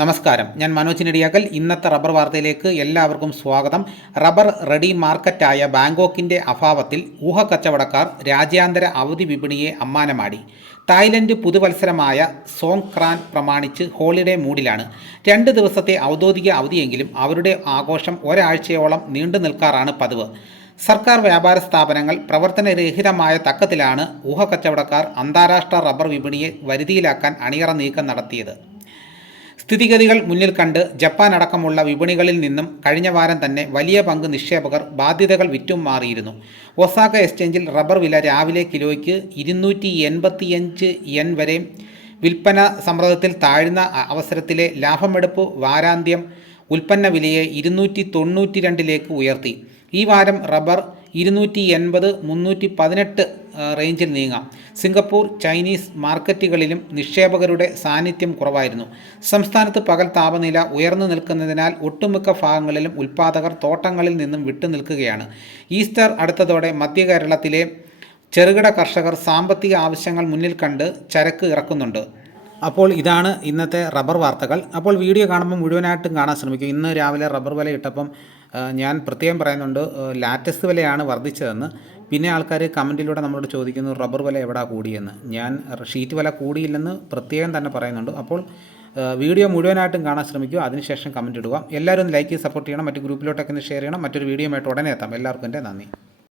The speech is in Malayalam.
നമസ്കാരം. ഞാൻ മനോജ് നെടിയാക്കൽ ഇന്നത്തെ റബ്ബർ വാർത്തയിലേക്ക് എല്ലാവർക്കും സ്വാഗതം. റബ്ബർ റെഡി മാർക്കറ്റായ ബാങ്കോക്കിന്റെ അഭാവത്തിൽ ഊഹക്കച്ചവടക്കാർ രാജ്യാന്തര അവധി വിപണിയെ അമ്മാനമാടി. തായ്ലൻഡ് പുതുവത്സരമായ സോങ് ക്രാൻ പ്രമാണിച്ച് ഹോളിഡേ മൂഡിലാണ്. രണ്ട് ദിവസത്തെ ഔദ്യോഗിക അവധിയെങ്കിലും അവരുടെ ആഘോഷം ഒരാഴ്ചയോളം നീണ്ടു നിൽക്കാറാണ് പതിവ്. സർക്കാർ വ്യാപാര സ്ഥാപനങ്ങൾ പ്രവർത്തനരഹിതമായ തക്കത്തിലാണ് ഊഹക്കച്ചവടക്കാർ അന്താരാഷ്ട്ര റബ്ബർ വിപണിയെ വരുതിയിലാക്കാൻ അണിയറ നീക്കം നടത്തിയത്. സ്ഥിതിഗതികൾ മുന്നിൽ കണ്ട് ജപ്പാൻ അടക്കമുള്ള വിപണികളിൽ നിന്നും കഴിഞ്ഞ വാരം തന്നെ വലിയ പങ്ക് നിക്ഷേപകർ ബാധ്യതകൾ വിറ്റും മാറിയിരുന്നു. ഒസാക എക്സ്ചേഞ്ചിൽ റബ്ബർ വില രാവിലെ കിലോയ്ക്ക് ഇരുന്നൂറ്റി എൺപത്തിയഞ്ച് എൻ വരെ വിൽപ്പന സമ്മർദ്ദത്തിൽ താഴ്ന്ന അവസരത്തിലെ ലാഭമെടുപ്പ് വാരാന്ത്യം ഉൽപ്പന്ന വിലയെ ഇരുന്നൂറ്റി തൊണ്ണൂറ്റി രണ്ടിലേക്ക് ഉയർത്തി. ഈ വാരം റബ്ബർ ഇരുന്നൂറ്റി എൺപത് മുന്നൂറ്റി പതിനെട്ട് റേഞ്ചിൽ നീങ്ങാം. സിംഗപ്പൂർ ചൈനീസ് മാർക്കറ്റുകളിലും നിക്ഷേപകരുടെ സാന്നിധ്യം കുറവായിരുന്നു. സംസ്ഥാനത്ത് പകൽ താപനില ഉയർന്നു നിൽക്കുന്നതിനാൽ ഒട്ടുമിക്ക ഭാഗങ്ങളിലും ഉൽപ്പാദകർ തോട്ടങ്ങളിൽ നിന്നും വിട്ടുനിൽക്കുകയാണ് ഈസ്റ്റർ അടുത്തതോടെ മധ്യ കേരളത്തിലെ ചെറുകിട കർഷകർ സാമ്പത്തിക ആവശ്യങ്ങൾ മുന്നിൽ കണ്ട് ചരക്ക് ഇറക്കുന്നുണ്ട്. അപ്പോൾ ഇതാണ് ഇന്നത്തെ റബ്ബർ വാർത്തകൾ. അപ്പോൾ വീഡിയോ കാണുമ്പോൾ മുഴുവനായിട്ടും കാണാൻ ശ്രമിക്കും. ഇന്ന് രാവിലെ റബ്ബർ വില ഇട്ടപ്പം ഞാൻ പ്രത്യേകം പറയുന്നുണ്ട് ലാറ്റസ് ലാറ്റസ്റ്റ് വിലയാണ് വർദ്ധിച്ചതെന്ന്. പിന്നെ ആൾക്കാർ കമന്റിലൂടെ നമ്മളോട് ചോദിക്കുന്നു റബ്ബർ വില എവിടാ കൂടിയെന്ന്? ഞാൻ ഷീറ്റ് വില കൂടിയില്ലെന്ന് പ്രത്യേകം തന്നെ പറയുന്നുണ്ട്. അപ്പോൾ വീഡിയോ മുഴുവനായിട്ടും കാണാൻ ശ്രമിക്കുക. അതിനുശേഷം കമന്റ് ഇടുക. എല്ലാവരും ലൈക്ക് സപ്പോർട്ട് ചെയ്യണം. മറ്റ് ഗ്രൂപ്പിലോട്ടൊക്കെ ഒന്ന് ഷെയർ ചെയ്യണം. മറ്റൊരു വീഡിയോ ആയിട്ട് ഉടനെ എത്താം. എല്ലാവർക്കും എന്റെ നന്ദി.